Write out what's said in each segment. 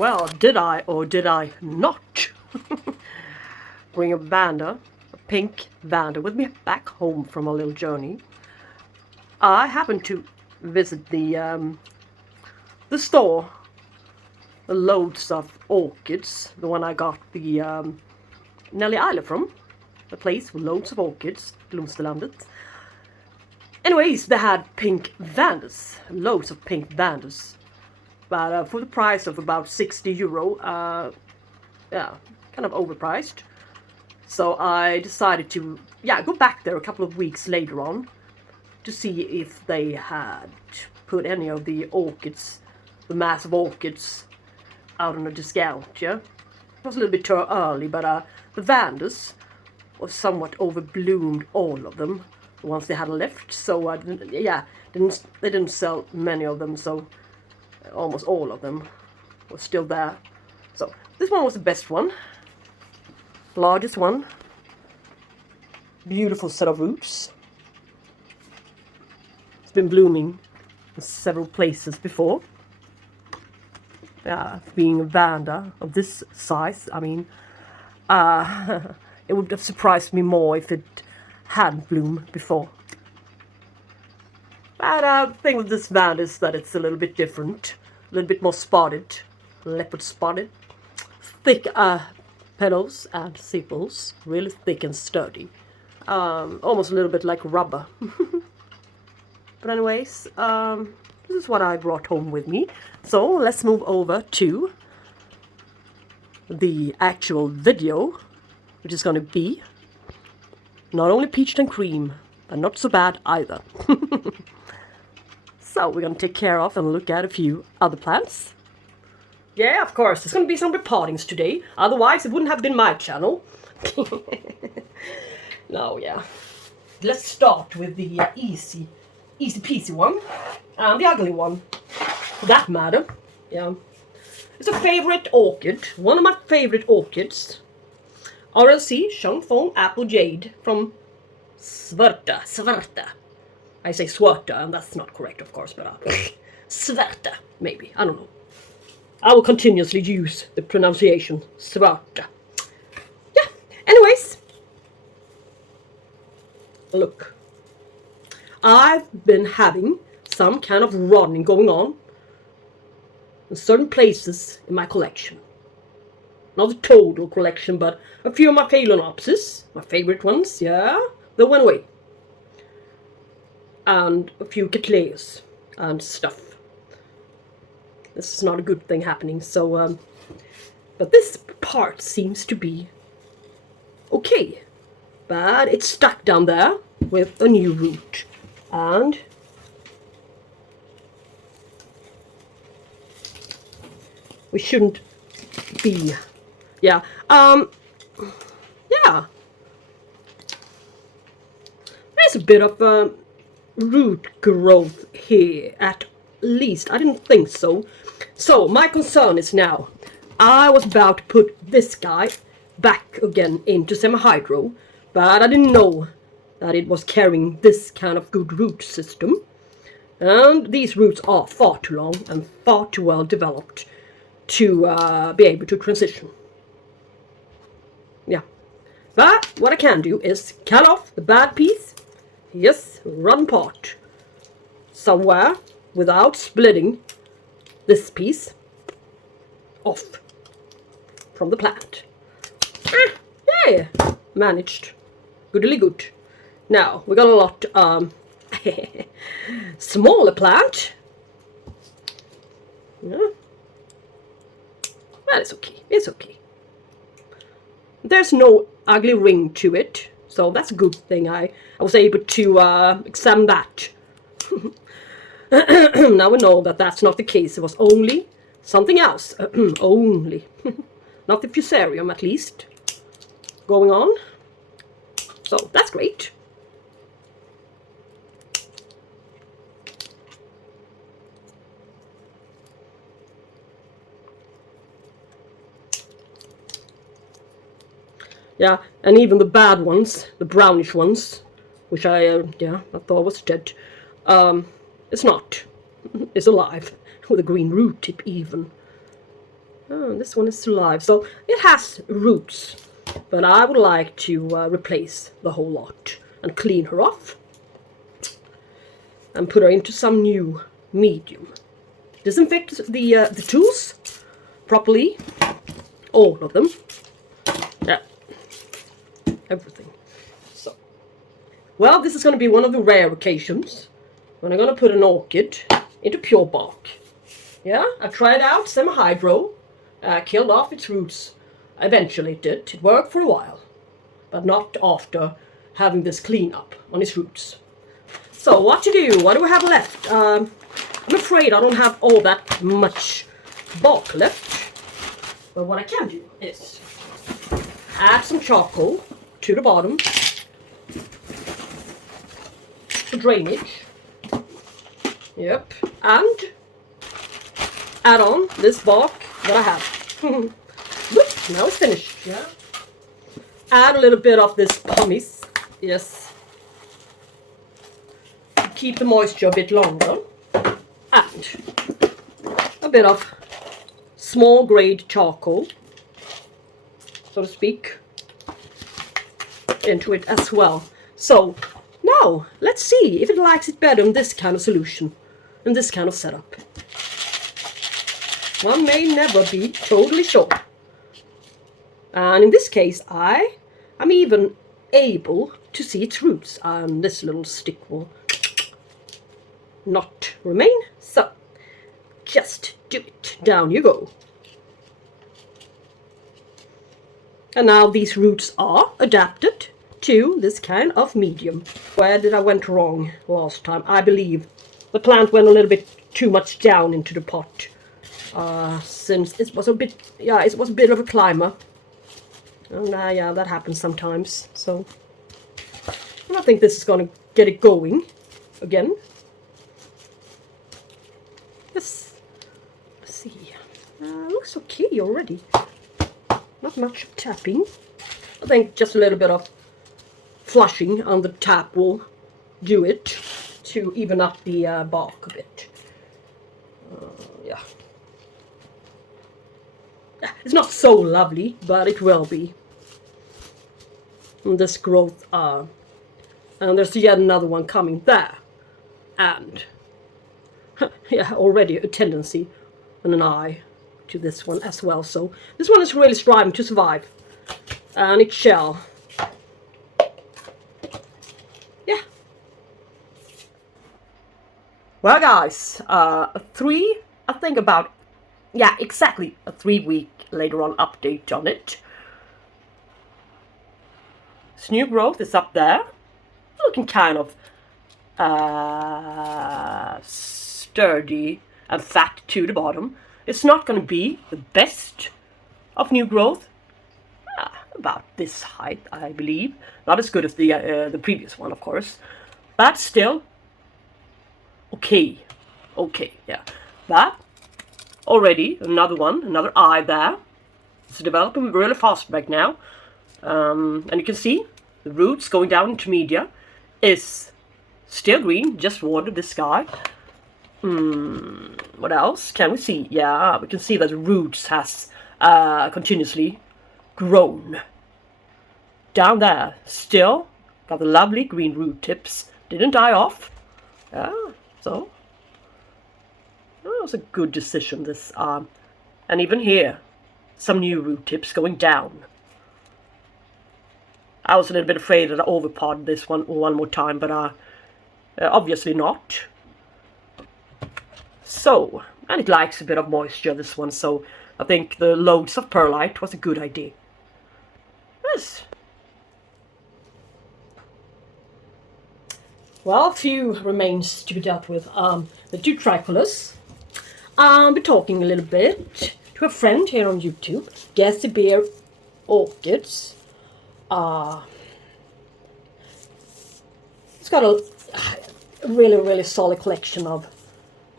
Well, did I or did I not bring a Vanda, a pink Vanda, with me back home from a little journey? I happened to visit the store, the loads of orchids, the one I got the Nelly Isle from, the place with loads of orchids, Blomsterlandet. Anyways, they had pink Vandas, loads of pink Vandas. But for the price of about €60, yeah, kind of overpriced. So I decided to, go back there a couple of weeks later on to see if they had put any of the orchids, the massive orchids, out on a discount, yeah. It was a little bit too early, but the Vandas was somewhat overbloomed, all of them, the ones they had left. So they didn't sell many of them, so almost all of them were still there. So this one was the best one, largest one, beautiful set of roots. It's been blooming in several places before. Being a Vanda of this size, I mean, it would have surprised me more if it hadn't bloomed before. But the thing with this Vanda is that it's a little bit different, a little bit more spotted, leopard spotted, thick petals and sepals, really thick and sturdy, almost a little bit like rubber. But anyways, this is what I brought home with me. So let's move over to the actual video, which is going to be not only peach and cream, but not so bad either. So we're going to take care of and look at a few other plants. Yeah, of course, there's going to be some repottings today. Otherwise, it wouldn't have been my channel. No, yeah. Let's start with the easy peasy one. And the ugly one, for that matter. Yeah. It's a favorite orchid. One of my favorite orchids. RLC Chungfong Apple Jade from Schwerter. I say Schwerter, and that's not correct, of course, but Schwerter, maybe. I don't know. I will continuously use the pronunciation Schwerter. Yeah, anyways. Look. I've been having some kind of running going on in certain places in my collection. Not the total collection, but a few of my phalaenopsis, my favorite ones, yeah, they went away. And a few Cattleyas and stuff. This is not a good thing happening, so, but this part seems to be okay. But it's stuck down there with a new root. And we shouldn't be, yeah, there's a bit of root growth here, at least. I didn't think so. So my concern is now, I was about to put this guy back again into semi-hydro, but I didn't know that it was carrying this kind of good root system. And these roots are far too long and far too well developed to be able to transition. Yeah. But what I can do is cut off the bad piece. Yes, rotten part. Somewhere without splitting this piece off from the plant. Yeah, managed. Goodly good. Now, we got a lot smaller plant. Yeah. Well, it's okay. It's okay. There's no ugly ring to it, so that's a good thing. I was able to examine that. Now we know that that's not the case. It was only something else. Only. Not the fusarium, at least, going on. So that's great. Yeah, and even the bad ones, the brownish ones, which I thought was dead, it's not. It's alive, with a green root tip even. Oh, this one is live, so it has roots. But I would like to replace the whole lot and clean her off. And put her into some new medium. Disinfect the tools properly. All of them. Yeah. Everything. So. Well, this is going to be one of the rare occasions when I'm going to put an orchid into pure bark. Yeah, I tried out semi-hydro. Killed off its roots. Eventually it did. It worked for a while. But not after having this cleanup on its roots. So what to do? What do we have left? I'm afraid I don't have all that much bark left. But what I can do is add some charcoal to the bottom for drainage. Yep. And add on this bark that I have. Look, now it's finished. Yeah. Add a little bit of this pumice. Yes. Keep the moisture a bit longer, and a bit of small grade charcoal, so to speak, into it as well. So now let's see if it likes it better in this kind of solution, in this kind of setup. One may never be totally sure. And in this case I'm even able to see its roots, and this little stick will not remain, so just do it. Down you go. And now these roots are adapted to this kind of medium. Where did I went wrong last time? I believe the plant went a little bit too much down into the pot, since it was a bit, yeah, it was a bit of a climber, and yeah, that happens sometimes. So I think this is gonna get it going again. Let's see. Looks okay already. Not much tapping. I think just a little bit of flushing on the tap will do it to even up the bark a bit. Yeah. It's not so lovely, but it will be. And this growth, and there's yet another one coming there. And yeah, already a tendency and an eye to this one as well. So this one is really striving to survive, and it shall. Yeah. Well, guys, I think about, yeah, exactly a 3-week later on update on it. This new growth is up there, looking kind of sturdy and fat to the bottom. It's not going to be the best of new growth. About this height, I believe. Not as good as the previous one, of course, but still okay. Okay, yeah. But already another eye there. It's developing really fast right now, and you can see the roots going down into media is still green. Just watered this guy. What else can we see? Yeah, we can see that the roots has continuously grown. Down there, still got the lovely green root tips. Didn't die off. Yeah, so that was a good decision. This and even here, some new root tips going down. I was a little bit afraid that I overpotted this one more time, but obviously not. So, and it likes a bit of moisture, this one, so I think the loads of perlite was a good idea. Yes. Well, a few remains to be dealt with. The 2 tricolors. I'll be talking a little bit to a friend here on YouTube, Sweden Orchids. It's got a really solid collection of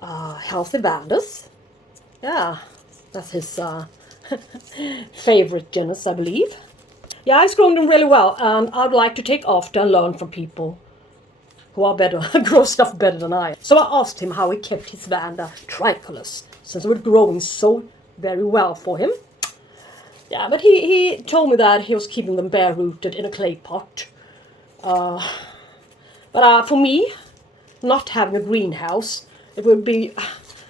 healthy Vandas. Yeah, that's his favorite genus, I believe. Yeah, he's grown them really well, and I'd like to take after and learn from people who are better, grow stuff better than I. So I asked him how he kept his Vanda tricolors, since they were growing so very well for him. Yeah, but he told me that he was keeping them bare rooted in a clay pot. But for me, not having a greenhouse, it would be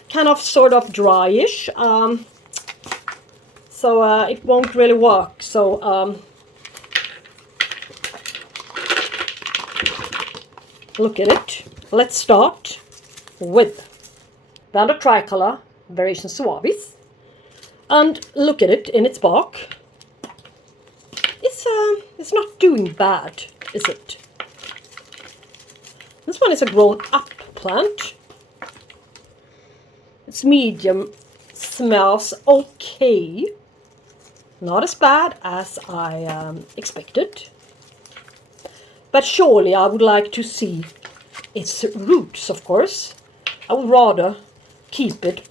kind of sort of dryish. So it won't really work. So look at it. Let's start with Vanda Tricolor Variation Suavis. And look at it in its bark. It's not doing bad, is it? This one is a grown-up plant. It's medium, smells okay. Not as bad as I expected. But surely I would like to see its roots, of course. I would rather keep it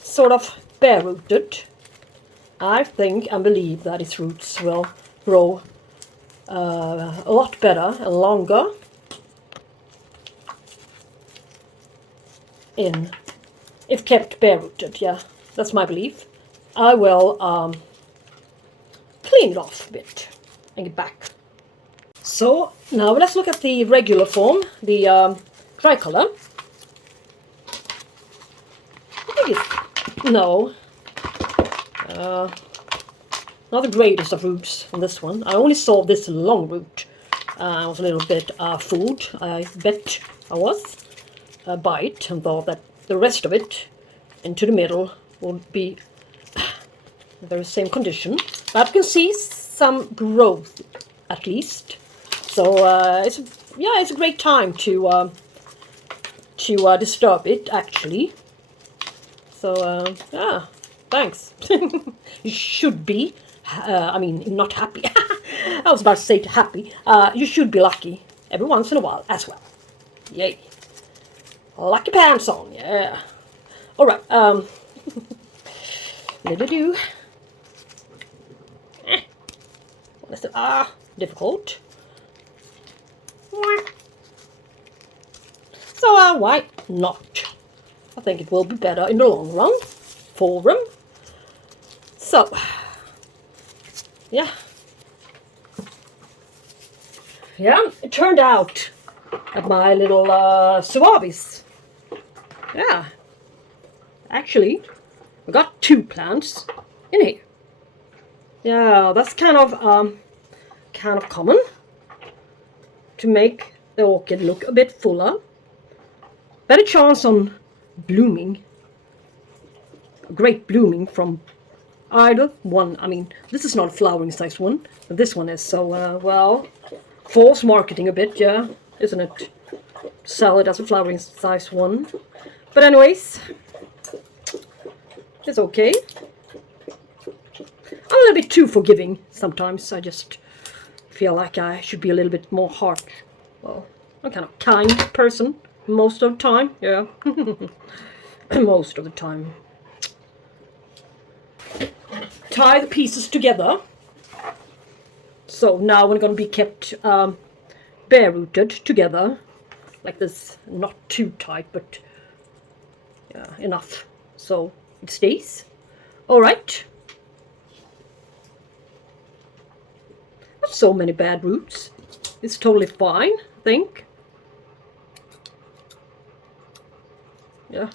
sort of bare-rooted. I think and believe that its roots will grow a lot better and longer if kept bare-rooted. Yeah, that's my belief. I will clean it off a bit and get back. So now let's look at the regular form, the tricolor. I think it's not the greatest of roots on this one. I only saw this long root. I was a little bit fooled. I bet I was by it, and thought that the rest of it into the middle would be the very same condition. But you can see some growth at least. So it's a great time to disturb it actually. So yeah, thanks. You should be. I mean, not happy. I was about to say happy. You should be lucky every once in a while as well. Yay. Lucky pants on, yeah. Alright, little do. What is it? Difficult. So, why not? I think it will be better in the long run for them. So, yeah. Yeah, it turned out at my little Suavis. Yeah. Actually, I got 2 plants in here. Yeah, that's kind of common to make the orchid look a bit fuller. Better chance on blooming. Great blooming from either one. I mean, this is not a flowering size one, but this one is. So, well, false marketing a bit, yeah, isn't it? Sell it as a flowering size one. But anyways, it's okay. I'm a little bit too forgiving sometimes. I just feel like I should be a little bit more harsh. Well, I'm kind of kind person most of the time, yeah. Most of the time. Tie the pieces together. So now we're going to be kept bare-rooted together. Like this, not too tight, but yeah, enough so it stays. Alright. Not so many bad roots. It's totally fine, I think. Yeah.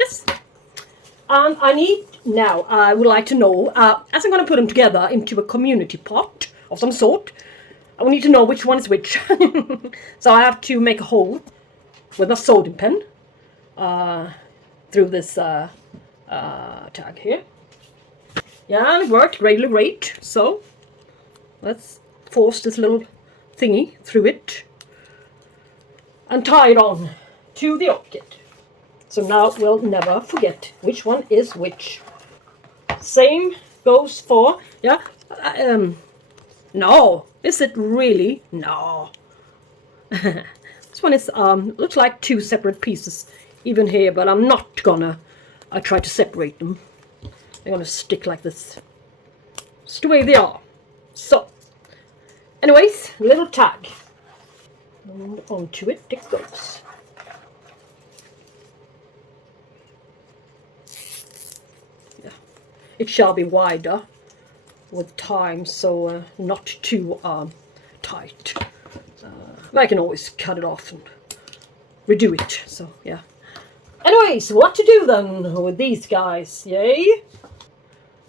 Yes. And I need now, I would like to know, as I'm going to put them together into a community pot of some sort, I will need to know which one is which. So I have to make a hole with my soldering pen through this tag here. Yeah, and it worked really great. So let's force this little thingy through it and tie it on to the orchid. So now we'll never forget which one is which. Same goes for, yeah, no, is it really? No. This one is, looks like 2 separate pieces even here, but I'm not gonna try to separate them. They're gonna stick like this. Just the way they are. So, anyways, little tag. And onto it goes. it shall be wider with time, so not too tight. But I can always cut it off and redo it, so yeah. Anyways, what to do then with these guys, yay?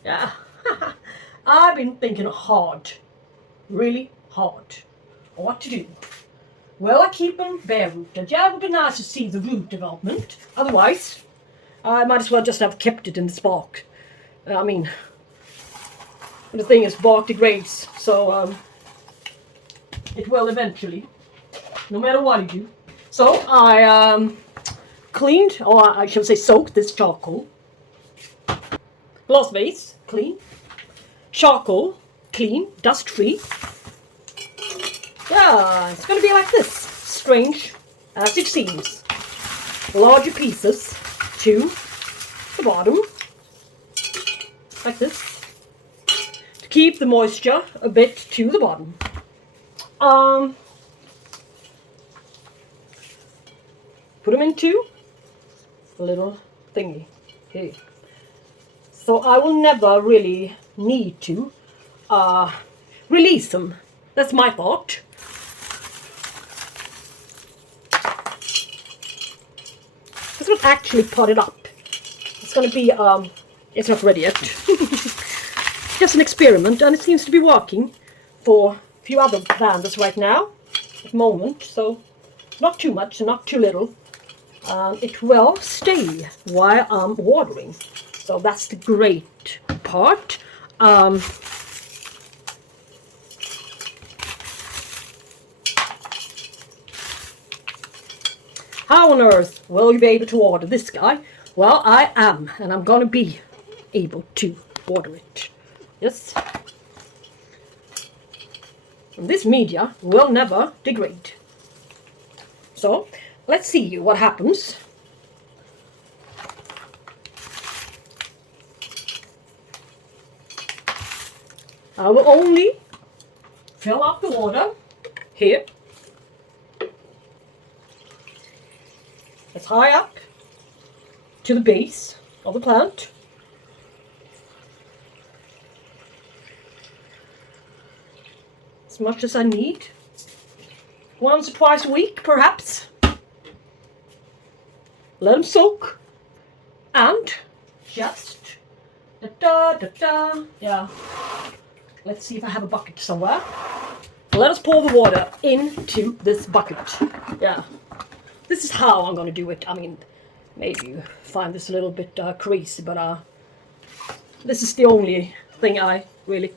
Yeah, I've been thinking hard, really hard, on what to do. Well, I keep them bare rooted. Yeah, it would be nice to see the root development. Otherwise, I might as well just have kept it in the bark. I mean, the thing is, bark degrades, so it will eventually, no matter what you do. So I cleaned, or I should say soaked this charcoal. Glass vase, clean. Charcoal, clean, dust free. Yeah, it's going to be like this. Strange as it seems. Larger pieces to the bottom. Like this. To keep the moisture a bit to the bottom. Put them into a little thingy here. So I will never really need to release them. That's my thought. It's not actually potted up. It's going to be, it's not ready yet. Just an experiment, and it seems to be working for a few other Vandas right now at the moment. So not too much and not too little. It will stay while I'm watering. So that's the great part. How on earth will you be able to water this guy? Well, I am, and I'm gonna be able to water it. Yes. And this media will never degrade. So, let's see what happens. I will only fill up the water here. As high up to the base of the plant. As much as I need. Once or twice a week, perhaps. Let them soak. And just yeah. Let's see if I have a bucket somewhere. Let us pour the water into this bucket. Yeah. This is how I'm going to do it. I mean, maybe you find this a little bit crazy, but this is the only thing I really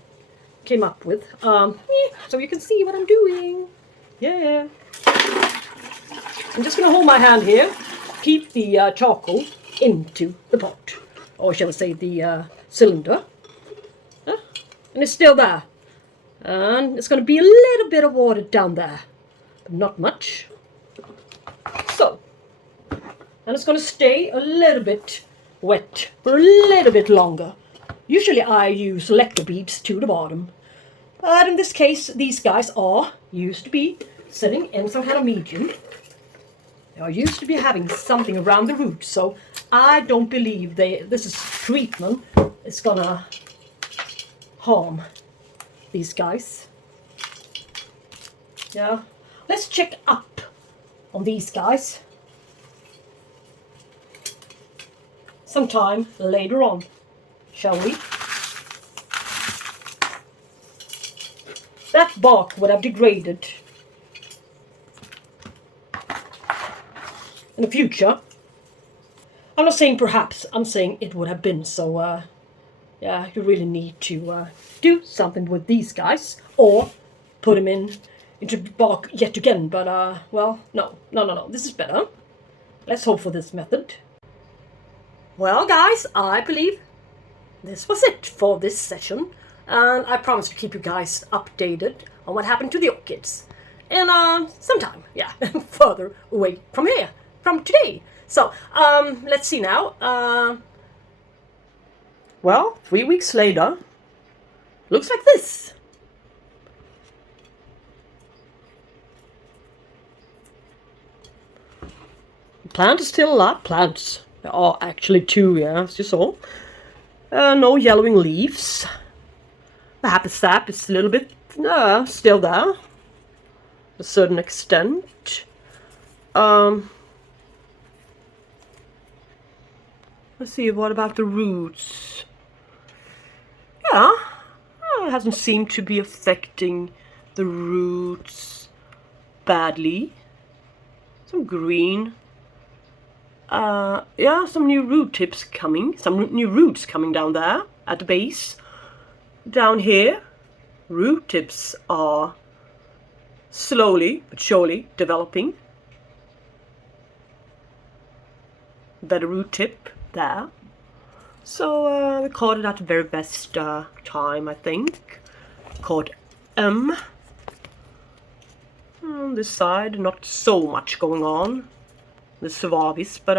came up with. So you can see what I'm doing. Yeah. I'm just going to hold my hand here. Keep the charcoal into the pot. Or shall I say the cylinder. And it's still there. And it's going to be a little bit of water down there. But not much. So, and it's going to stay a little bit wet for a little bit longer. Usually I use lacquer beads to the bottom. But in this case, these guys are used to be sitting in some kind of medium. They are used to be having something around the roots. So I don't believe this is treatment. It's going to harm these guys. Yeah. Let's check up on these guys sometime later on, shall we? That bark would have degraded in the future. I'm not saying perhaps, I'm saying it would have been. So yeah, you really need to do something with these guys, or put them into bark yet again. But well, no, this is better. Let's hope for this method. Well guys, I believe this was it for this session, and I promise to keep you guys updated on what happened to the orchids in sometime, yeah, further away from here, from today. So let's see now. Well, 3 weeks later, looks like this. The plant is still alive. Plants. There are actually two, yeah, as you saw. No yellowing leaves. The happy sap is a little bit still there, to a certain extent. Let's see, what about the roots? Yeah, it hasn't seemed to be affecting the roots badly. Some green. Yeah, some new root tips coming. Some new roots coming down there at the base. Down here, root tips are slowly but surely developing. Better root tip there. So we caught it at the very best time, I think. Caught M. On this side, not so much going on. The Suavis, but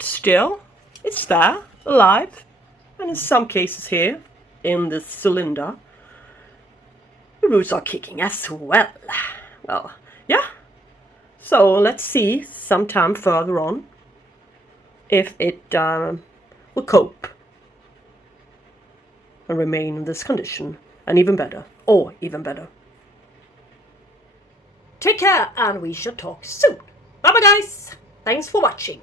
still, it's there, alive. And in some cases here, in this cylinder, the roots are kicking as well. Well, yeah. So let's see sometime further on if it will cope and remain in this condition, and even better, or even better. Take care, and we shall talk soon. Bye bye, guys. Thanks for watching.